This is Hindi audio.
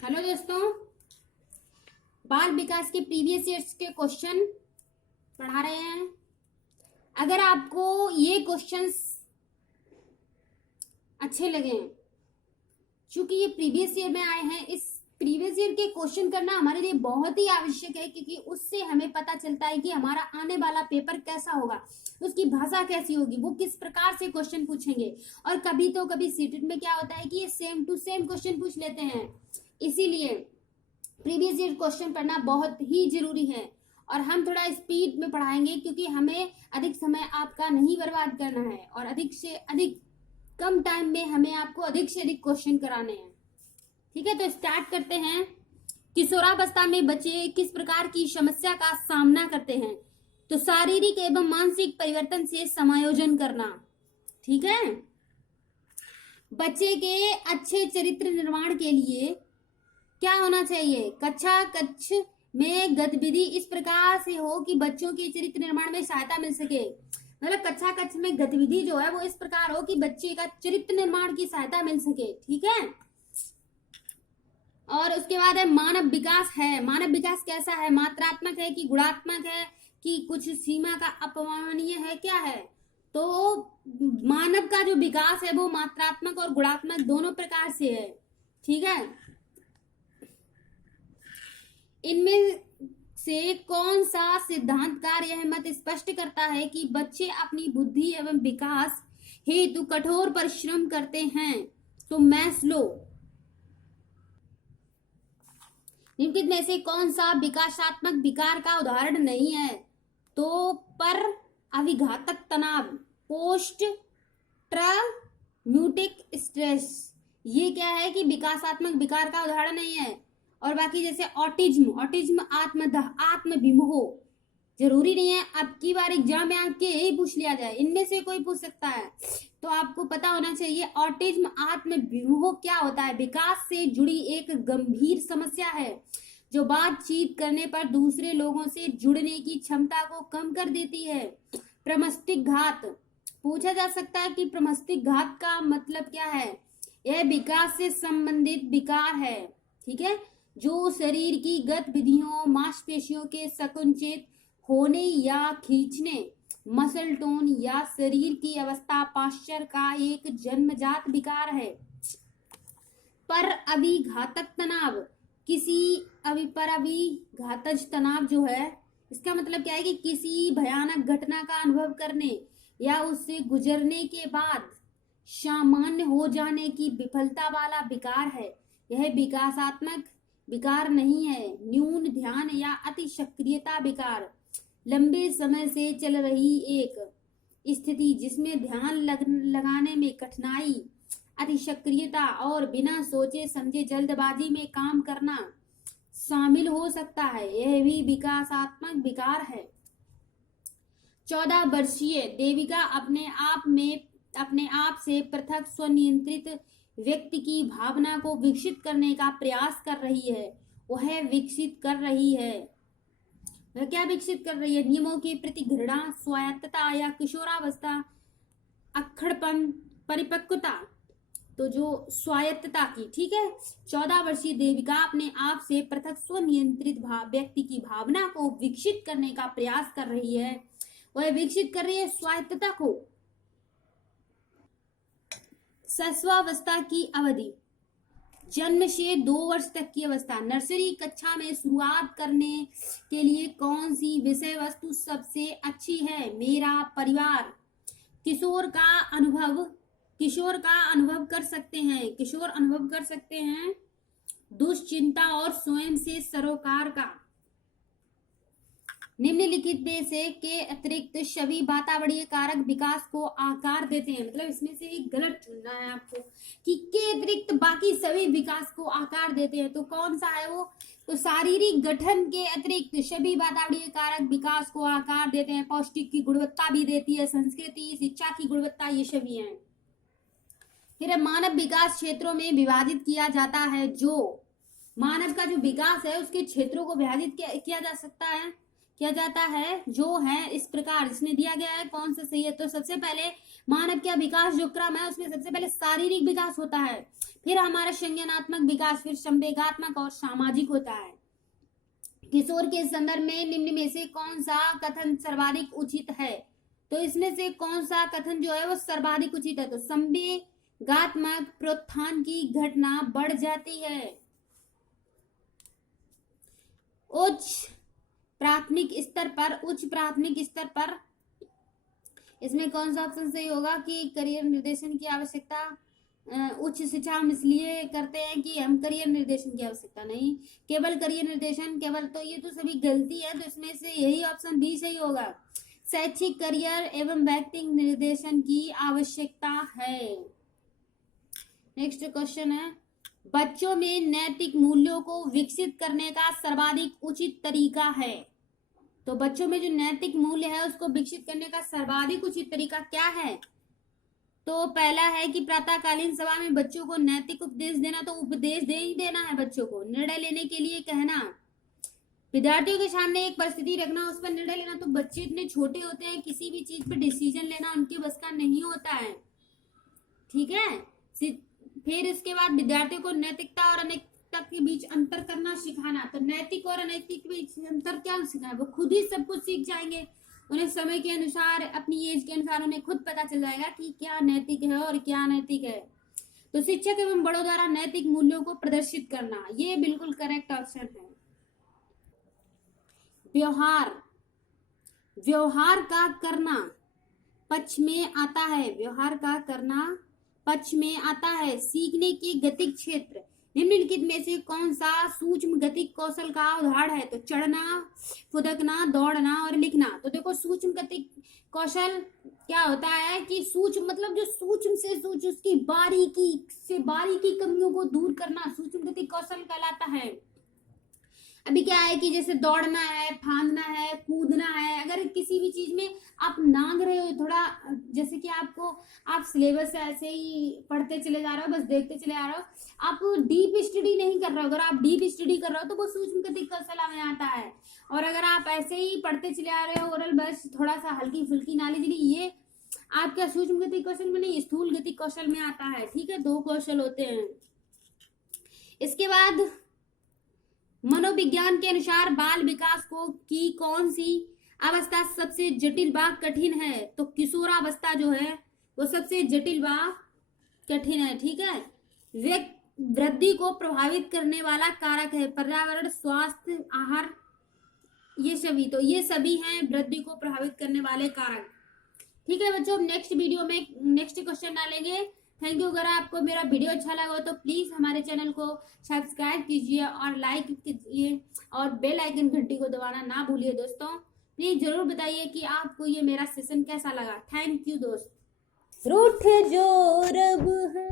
हेलो दोस्तों, बाल विकास के प्रीवियस ईयर्स के क्वेश्चन पढ़ा रहे हैं। अगर आपको ये क्वेश्चंस अच्छे लगे, क्योंकि ये प्रीवियस ईयर में आए हैं, इस प्रीवियस ईयर के क्वेश्चन करना हमारे लिए बहुत ही आवश्यक है, क्योंकि उससे हमें पता चलता है कि हमारा आने वाला पेपर कैसा होगा, उसकी भाषा कैसी होगी, वो किस प्रकार से क्वेश्चन पूछेंगे। और कभी तो कभी सीटेट में क्या होता है कि ये सेम टू सेम क्वेश्चन पूछ लेते हैं, इसीलिए प्रीवियस ईयर क्वेश्चन पढ़ना बहुत ही जरूरी है। और हम थोड़ा स्पीड में पढ़ाएंगे, क्योंकि हमें अधिक समय आपका नहीं बर्बाद करना है और अधिक से अधिक कम टाइम में हमें आपको अधिक से अधिक क्वेश्चन कराने हैं। ठीक है, तो स्टार्ट करते हैं। किशोरावस्था में बच्चे किस प्रकार की समस्या का सामना करते हैं? तो शारीरिक एवं मानसिक परिवर्तन से समायोजन करना। ठीक है, बच्चे के अच्छे चरित्र निर्माण के लिए क्या होना चाहिए? कक्षा कक्ष में गतिविधि इस प्रकार से हो कि बच्चों के चरित्र निर्माण में सहायता मिल सके। मतलब कक्षा कक्ष में गतिविधि जो है वो इस प्रकार हो कि बच्चे का चरित्र निर्माण की सहायता मिल सके। ठीक है, और उसके बाद है मानव विकास है। मानव विकास कैसा है? मात्रात्मक है कि गुणात्मक है कि कुछ सीमा का अपमाननीय है, क्या है? तो मानव का जो विकास है वो मात्रात्मक और गुणात्मक दोनों प्रकार से है। ठीक है, इनमें से कौन सा सिद्धांतकार यह मत स्पष्ट करता है कि बच्चे अपनी बुद्धि एवं विकास हेतु कठोर परिश्रम करते हैं? तो मैस्लो। निम्नलिखित में से कौन सा विकासात्मक विकार का उदाहरण नहीं है? तो पर अभिघातक तनाव, पोस्ट ट्रॉमेटिक स्ट्रेस, ये क्या है कि विकासात्मक विकार का उदाहरण नहीं है। और बाकी जैसे ऑटिज्म आत्मविमोह, जरूरी नहीं है अब की बार एग्जाम में आपके यही पूछ लिया जाए, इनमें से कोई पूछ सकता है। तो आपको पता होना चाहिए ऑटिज्म आत्मविमोह क्या होता है। विकास से जुड़ी एक गंभीर समस्या है जो बातचीत करने पर दूसरे लोगों से जुड़ने की क्षमता को कम कर देती है। प्रमस्तिष्क घात पूछा जा सकता है कि प्रमस्तिष्क घात का मतलब क्या है? यह विकास से संबंधित विकार है। ठीक है, जो शरीर की गतिविधियों, मांसपेशियों के संकुचित होने या खींचने, मसल टोन या शरीर की अवस्था पास्चर का एक जन्मजात विकार है। पर अभिघातक तनाव, अभिघातज तनाव जो है, इसका मतलब क्या है कि किसी भयानक घटना का अनुभव करने या उससे गुजरने के बाद सामान्य हो जाने की विफलता वाला विकार है। यह विकासात्मक विकार नहीं है। न्यून ध्यान या अति सक्रियता विकार, लंबे समय से चल रही एक स्थिति जिसमें ध्यान लगाने में कठिनाई, अति सक्रियता और बिना सोचे समझे जल्दबाजी में काम करना शामिल हो सकता है। यह भी विकासात्मक विकार है। 14 वर्षीय देविका अपने आप से पृथक स्वनियंत्रित व्यक्ति की भावना को विकसित करने का प्रयास कर रही है। वह विकसित कर रही है, वह क्या विकसित कर रही है? नियमों के प्रति घृणा, स्वायत्तता या किशोरावस्था, अक्खड़पन, परिपक्वता। तो जो स्वायत्तता की, ठीक है, 14 वर्षीय देविका अपने आप से पृथक स्वनियंत्रित व्यक्ति की भावना को विकसित करने का प्रयास कर रही है। वह विकसित कर रही है स्वायत्तता को। शिशुअवस्था की अवधि, जन्म से 2 वर्ष तक की अवस्था। नर्सरी कक्षा में शुरुआत करने के लिए कौन सी विषय वस्तु सबसे अच्छी है? मेरा परिवार। किशोर अनुभव कर सकते हैं दुश्चिंता और स्वयं से सरोकार का। निम्नलिखित में से के अतिरिक्त सभी वातावरणीय कारक विकास को आकार देते हैं। मतलब इसमें से एक गलत चुनना है आपको कि के अतिरिक्त बाकी सभी विकास को आकार देते हैं, तो कौन सा है वो? तो शारीरिक गठन के अतिरिक्त सभी वातावरणीय कारक विकास को आकार देते हैं। पौष्टिक की गुणवत्ता भी देती है, संस्कृति, शिक्षा की गुणवत्ता, ये सभी हैं। फिर मानव विकास क्षेत्रों में विभाजित किया जाता है। जो मानव का जो विकास है उसके क्षेत्रों को विभाजित किया जा सकता है। किया जाता है, जो है इस प्रकार इसमें दिया गया है कौन सा सही है। तो सबसे पहले मानव का विकास जो क्रम है उसमें सबसे पहले शारीरिक विकास होता है, फिर हमारा संज्ञानात्मक विकास, फिर संवेगात्मक और सामाजिक होता है। किशोर के संदर्भ में निम्न में से कौन सा कथन सर्वाधिक उचित है? तो इसमें से कौन सा कथन जो है वो सर्वाधिक उचित है? तो संवेगात्मक प्रोत्थान की घटना बढ़ जाती है। उच्च प्राथमिक स्तर पर इसमें कौन सा ऑप्शन सही होगा कि करियर निर्देशन की आवश्यकता, उच्च शिक्षा हम इसलिए करते हैं कि हम करियर निर्देशन की आवश्यकता नहीं, केवल करियर निर्देशन केवल, तो ये तो सभी गलती है। तो इसमें से यही ऑप्शन बी सही होगा, शैक्षिक करियर एवं व्यक्तिगत निर्देशन की आवश्यकता है। नेक्स्ट क्वेश्चन है, बच्चों में नैतिक मूल्यों को विकसित करने का सर्वाधिक उचित तरीका है। तो बच्चों में जो नैतिक मूल्य है उसको विकसित करने का सर्वाधिक उचित तरीका क्या है? तो पहला है कि प्रातःकालीन सभा में बच्चों को नैतिक उपदेश देना। तो उपदेश दे ही देना है बच्चों को, निर्णय लेने के लिए कहना, विद्यार्थियों के सामने एक परिस्थिति रखना, उस पर निर्णय लेना। तो बच्चे इतने छोटे होते हैं, किसी भी चीज पे डिसीजन लेना उनके बस का नहीं होता है, ठीक है। फिर इसके बाद विद्यार्थियों को नैतिकता और अनैतिकता के बीच अंतर करना सिखाना। तो नैतिक और अनैतिक के बीच अंतर क्या सिखाना, वो खुद ही सब कुछ सीख जाएंगे। उन्हें समय के अनुसार, अपनी एज के अनुसार उन्हें खुद पता चल जाएगा कि क्या नैतिक है और क्या अनैतिक है। तो शिक्षक एवं बड़ों द्वारा नैतिक मूल्यों को प्रदर्शित करना, ये बिल्कुल करेक्ट ऑप्शन है। व्यवहार का करना पक्ष में आता है, व्यवहार का करना पक्ष में आता है। सीखने के गतिक क्षेत्र निम्नलिखित में से कौन सा सूक्ष्म गतिक कौशल का उदाहरण है? तो चढ़ना, फुदकना, दौड़ना और लिखना। तो देखो सूक्ष्म गतिक कौशल क्या होता है कि सूक्ष्म मतलब जो सूक्ष्म से सूक्ष्म, उसकी बारीकी से बारीकी कमियों को दूर करना सूक्ष्म गतिक कौशल कहलाता है। अभी क्या है कि जैसे दौड़ना है, फांदना है, कूदना है, अगर किसी भी चीज में आप नांग रहे हो थोड़ा, जैसे कि आप सिलेबस ऐसे ही पढ़ते चले जा रहे हो, बस देखते चले जा रहे हो, आप डीप स्टडी नहीं कर रहे हो। अगर आप डीप स्टडी कर रहे हो तो वो सूक्ष्म गतिक कौशल में आता है, और अगर आप ऐसे ही पढ़ते चले आ रहे हो ओरल बस थोड़ा सा हल्की फुल्की नॉलेज ली, ये आपका सूक्ष्म गतिक कौशल में नहीं, स्थूल गतिक कौशल में आता है, ठीक है। 2 कौशल होते हैं। इसके बाद मनोविज्ञान के अनुसार बाल विकास की कौन सी अवस्था सबसे जटिल व कठिन है? तो किशोरावस्था जो है वो सबसे जटिल व कठिन है, ठीक है। वृद्धि को प्रभावित करने वाला कारक है पर्यावरण, स्वास्थ्य, आहार, ये सभी हैं वृद्धि को प्रभावित करने वाले कारक, ठीक है बच्चों। नेक्स्ट वीडियो में नेक्स्ट क्वेश्चन डालेंगे। Thank you. अगर आपको मेरा वीडियो अच्छा लगा हो तो प्लीज हमारे चैनल को सब्सक्राइब कीजिए और लाइक कीजिए और बेल आइकन घंटी को दबाना ना भूलिए दोस्तों। प्लीज जरूर बताइए कि आपको ये मेरा सेशन कैसा लगा। थैंक यू दोस्त। रूठ जो रब है